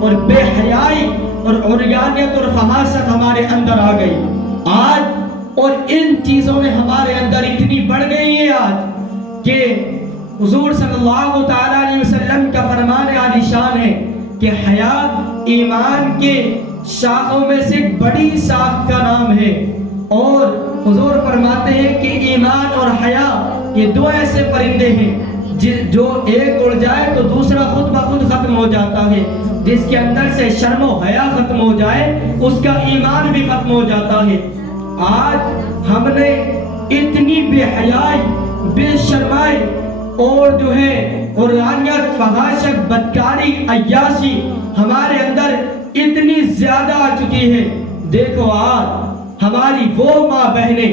اور بے حیائی اور عریانیت اور فحاشت ہمارے اندر آ گئی آج، اور ان چیزوں میں ہمارے اندر اتنی بڑھ گئی ہے آج کہ حضور صلی اللہ تعالیٰ علیہ وسلم کا فرمان عالی شان ہے کہ حیا ایمان کے شاخوں میں سے بڑی شاخ کا نام ہے، اور حضور فرماتے ہیں کہ ایمان اور حیا یہ دو ایسے پرندے ہیں جو ایک اڑ جائے تو دوسرا خود بخود ختم ہو جاتا ہے، جس کے اندر سے شرم و حیا ختم ہو جائے اس کا ایمان بھی ختم ہو جاتا ہے۔ آج ہم نے اتنی بے حیائی، بے شرمائی اور جو ہے عریانیت، فحاشت، بدکاری، عیاشی ہمارے اندر اتنی زیادہ آ چکی ہے۔ دیکھو آج ہماری وہ ماں بہنیں،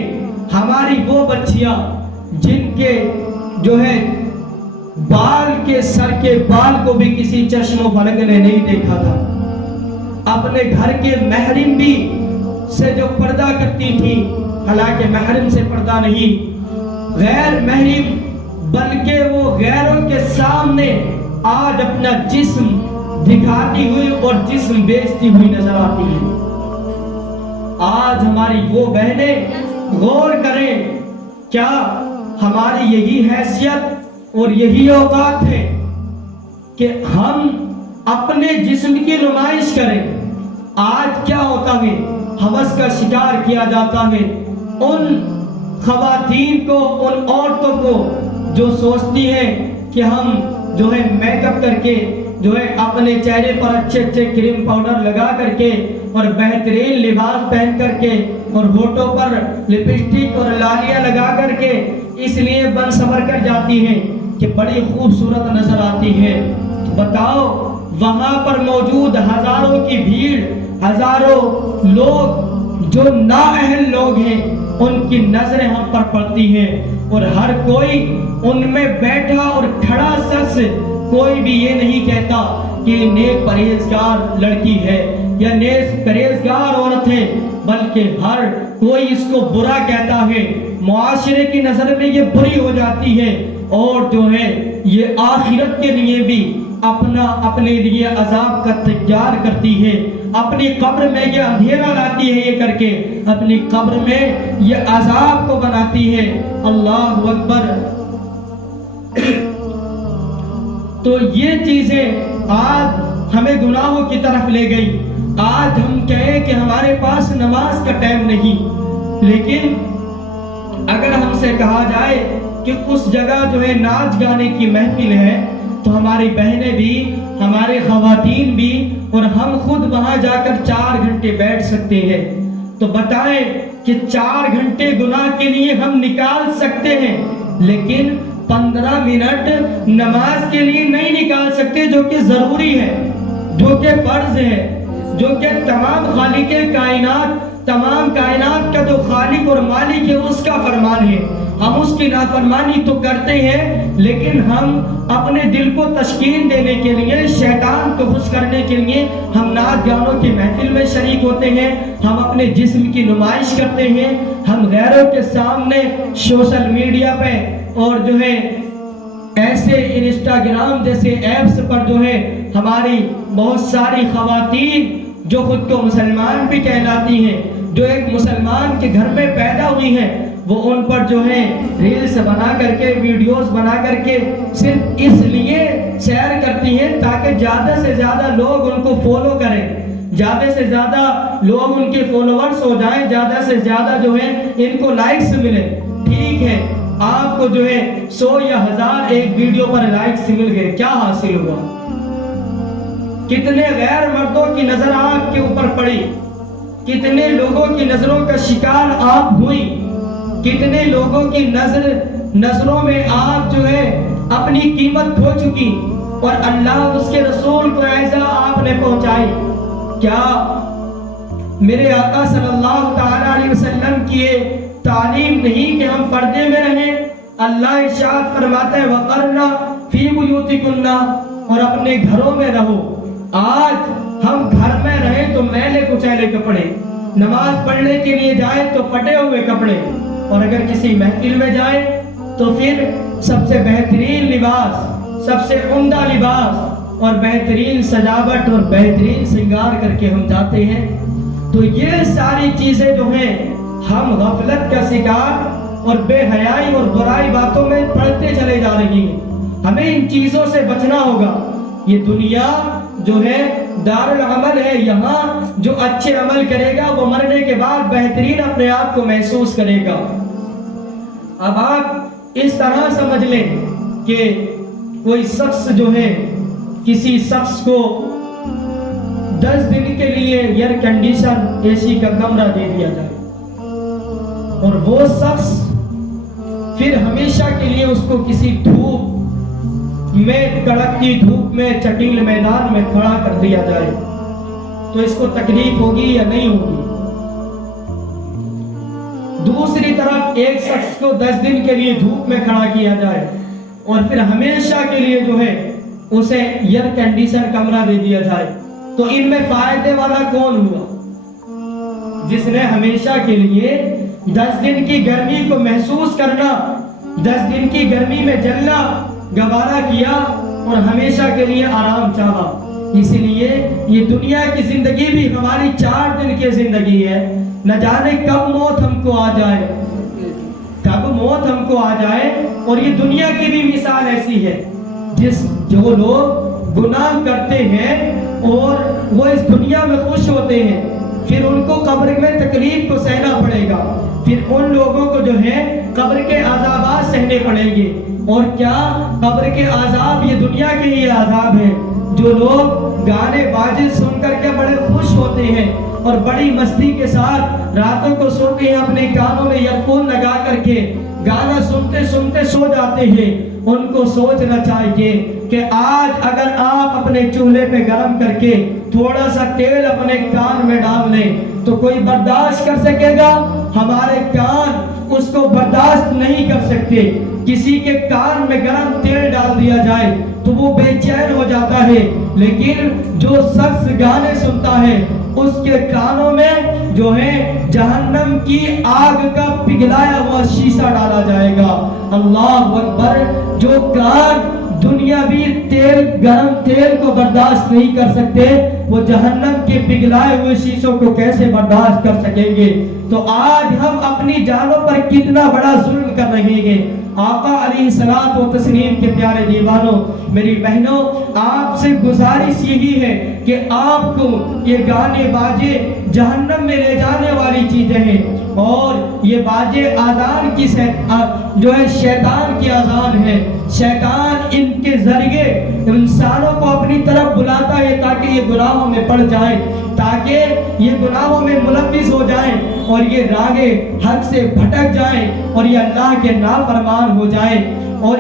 ہماری وہ بچیاں جن کے جو ہے بال کے سر کے بال کو بھی کسی چشم و فلک نے نہیں دیکھا تھا، اپنے گھر کے محرم بھی سے جو پردہ کرتی تھی، حالانکہ محرم سے پردہ نہیں، غیر محرم بلکہ وہ غیروں کے سامنے آج اپنا جسم دکھاتی ہوئی اور جسم بیچتی ہوئی نظر آتی ہے۔ آج ہماری وہ بہنیں غور کریں، کیا ہماری یہی حیثیت اور یہی اوقات ہے کہ ہم اپنے جسم کی نمائش کریں؟ آج کیا ہوتا ہے، ہوس کا شکار کیا جاتا ہے ان خواتین کو، ان عورتوں کو جو سوچتی ہیں کہ ہم جو ہے میک اپ کر کے، جو ہے اپنے چہرے پر اچھے اچھے کریم پاؤڈر لگا کر کے اور بہترین لباس پہن کر کے اور ہونٹوں پر لپسٹک اور لالیاں لگا کر کے اس لیے بن سنور کر جاتی ہیں کہ بڑی خوبصورت نظر آتی ہے۔ بتاؤ وہاں پر موجود ہزاروں کی بھیڑ، ہزاروں لوگ جو نااہل لوگ ہیں، ان کی نظریں ہم پر پڑتی ہیں، اور ہر کوئی ان میں بیٹھا اور کھڑا شخص کوئی بھی یہ نہیں کہتا کہ یہ نیک پرہیزگار لڑکی ہے یا نیک پرہیزگار عورت ہے، بلکہ ہر کوئی اس کو برا کہتا ہے، معاشرے کی نظر میں یہ بری ہو جاتی ہے، اور جو ہے یہ آخرت کے لیے بھی اپنے لیے عذاب کا تیار کرتی ہے، اپنی قبر میں یہ اندھیرا لاتی ہے، یہ کر کے اپنی قبر میں یہ عذاب کو بناتی ہے۔ اللہ اکبر۔ تو یہ چیزیں آج ہمیں گناہوں کی طرف لے گئی۔ آج ہم کہیں کہ ہمارے پاس نماز کا ٹائم نہیں، لیکن اگر ہم سے کہا جائے کہ اس جگہ جو ہے ناچ گانے کی محفل ہے تو ہماری بہنیں بھی، ہمارے خواتین بھی اور ہم خود وہاں جا کر 4 گھنٹے بیٹھ سکتے ہیں۔ تو بتائیں کہ 4 گھنٹے گناہ کے لیے ہم نکال سکتے ہیں، لیکن 15 منٹ نماز کے لیے نہیں نکال سکتے، جو کہ ضروری ہے، جو کہ فرض ہے، جو کہ تمام خالق کائنات، تمام کائنات کا جو خالق اور مالک ہے اس کا فرمان ہے۔ ہم اس کی نافرمانی تو کرتے ہیں، لیکن ہم اپنے دل کو تسکین دینے کے لیے، شیطان کو خوش کرنے کے لیے ہم نعت گانوں کی محفل میں شریک ہوتے ہیں، ہم اپنے جسم کی نمائش کرتے ہیں، ہم غیروں کے سامنے سوشل میڈیا پہ اور جو ہے ایسے انسٹاگرام جیسے ایپس پر جو ہے ہماری بہت ساری خواتین جو خود کو مسلمان بھی کہلاتی ہیں، جو ایک مسلمان کے گھر میں پیدا ہوئی ہیں، وہ ان پر جو ہے ریلز بنا کر کے، ویڈیوز بنا کر کے صرف اس لیے شیئر کرتی ہیں تاکہ زیادہ سے زیادہ لوگ ان کو فالو کریں، زیادہ سے زیادہ لوگ ان کے فالوورز ہو جائیں، زیادہ سے زیادہ جو ہے ان کو لائکس ملے۔ ٹھیک ہے، آپ کو جو ہے 100 یا 1000 ایک ویڈیو پر لائکس مل گئے، کیا حاصل ہوا؟ کتنے غیر مردوں کی نظر آپ کے اوپر پڑی، کتنے لوگوں کی نظروں کا شکار آپ ہوئی، کتنے لوگوں کی نظروں میں آپ جو ہے اپنی قیمت کھو چکی، اور اللہ اس کے رسول کو ایسا آپ نے پہنچائی۔ کیا میرے آقا صلی اللہ تعالی علیہ وسلم کی تعلیم نہیں کہ ہم پردے میں رہیں؟ اللہ ارشاد فرماتا ہے وَقَرْنَا فِي بُيُوتِكُنَّ، اور اپنے گھروں میں رہو۔ آج ہم گھر میں رہیں تو میلے کچیلے کپڑے، نماز پڑھنے کے لیے جائیں تو پھٹے ہوئے کپڑے، اور اگر کسی محفل میں جائیں تو پھر سب سے بہترین لباس، سب سے عمدہ لباس، اور بہترین سجاوٹ اور بہترین سنگار کر کے ہم جاتے ہیں، تو یہ ساری چیزیں جو ہیں ہم غفلت کا شکار اور بے حیائی اور برائی باتوں میں پڑتے چلے جا رہی ہیں۔ ہمیں ان چیزوں سے بچنا ہوگا۔ یہ دنیا جو ہے دار العمل ہے، یہاں جو اچھے عمل کرے گا وہ مرنے کے بعد بہترین اپنے آپ کو محسوس کرے گا۔ اب آپ اس طرح سمجھ لیں کہ کوئی شخص جو ہے، کسی شخص کو 10 دن کے لیے ایئر کنڈیشن AC کا کمرہ دے دیا جائے اور وہ شخص پھر ہمیشہ کے لیے اس کو کسی دھوپ میں، کڑکتی دھوپ میں، چٹیل میدان میں کھڑا کر دیا جائے، تو اس کو تکلیف ہوگی یا نہیں ہوگی؟ دوسری طرف ایک شخص کو 10 دن کے لیے دھوپ میں کھڑا کیا جائے اور پھر ہمیشہ کے لیے جو ہے اسے ایئر کنڈیشن کمرہ دے دیا جائے، تو ان میں فائدے والا کون ہوا؟ جس نے ہمیشہ کے لیے 10 دن کی گرمی کو محسوس کرنا، 10 دن کی گرمی میں جلنا گوارا کیا اور ہمیشہ کے لیے آرام چاہا۔ اس لیے یہ دنیا کی زندگی بھی ہماری 4 دن کی زندگی ہے، نہ جانے کب موت ہم کو آ جائے، کب موت ہم کو آ جائے۔ اور یہ دنیا کی بھی مثال ایسی ہے، جو لوگ گناہ کرتے ہیں اور وہ اس دنیا میں خوش ہوتے ہیں، پھر ان کو قبر میں تکلیف کو سہنا پڑے گا، پھر ان لوگوں کو جو ہے قبر کے عذابات سہنے پڑیں گے۔ اور کیا قبر کے عذاب یہ دنیا کے ہی عذاب ہیں؟ جو لوگ گانے باجے سن کر کے بڑے خوش ہوتے ہیں اور بڑی مستی کے ساتھ راتوں کو سوتے ہیں، اپنے کانوں میں ایئر فون لگا کر کے گانا سنتے سنتے سو جاتے ہیں، ان کو سوچنا چاہیے کہ آج اگر آپ اپنے چولہے پہ گرم کر کے تھوڑا سا تیل اپنے کان میں ڈال لیں تو کوئی برداشت کر سکے گا؟ ہمارے کان اس کو برداشت نہیں کر سکتے۔ کسی کے کان میں گرم تیل ڈال دیا جائے تو وہ بے چین ہو جاتا ہے، لیکن جو شخص گانے سنتا ہے اس کے کانوں میں جو ہے جہنم کی آگ کا پگھلایا ہوا شیشہ ڈالا جائے گا۔ اللہ اکبر! جو کان دنیاوی تیل، گرم تیل کو برداشت نہیں کر سکتے، وہ جہنم کے پگھلائے ہوئے شیشوں کو کیسے برداشت کر سکیں گے؟ تو آج ہم اپنی جانوں پر کتنا بڑا ظلم کر رہے ہیں۔ آقا علیہ الصلوۃ والتسلیم کے پیارے دیوانوں، میری بہنوں، آپ سے گزارش یہی ہے کہ آپ کو یہ گانے باجے جہنم میں لے جانے والی چیزیں ہیں، اور یہ باجے آذان کی جو ہے شیطان کی آذان ہے۔ شیطان ان کے ذریعے انسانوں کو اپنی طرف بلاتا ہے تاکہ یہ گناہوں میں پڑ جائیں، تاکہ یہ گناہوں میں ملوث ہو جائیں اور یہ راہ حق سے بھٹک جائیں اور یہ اللہ کے نافرمان ہو جائیں۔ اور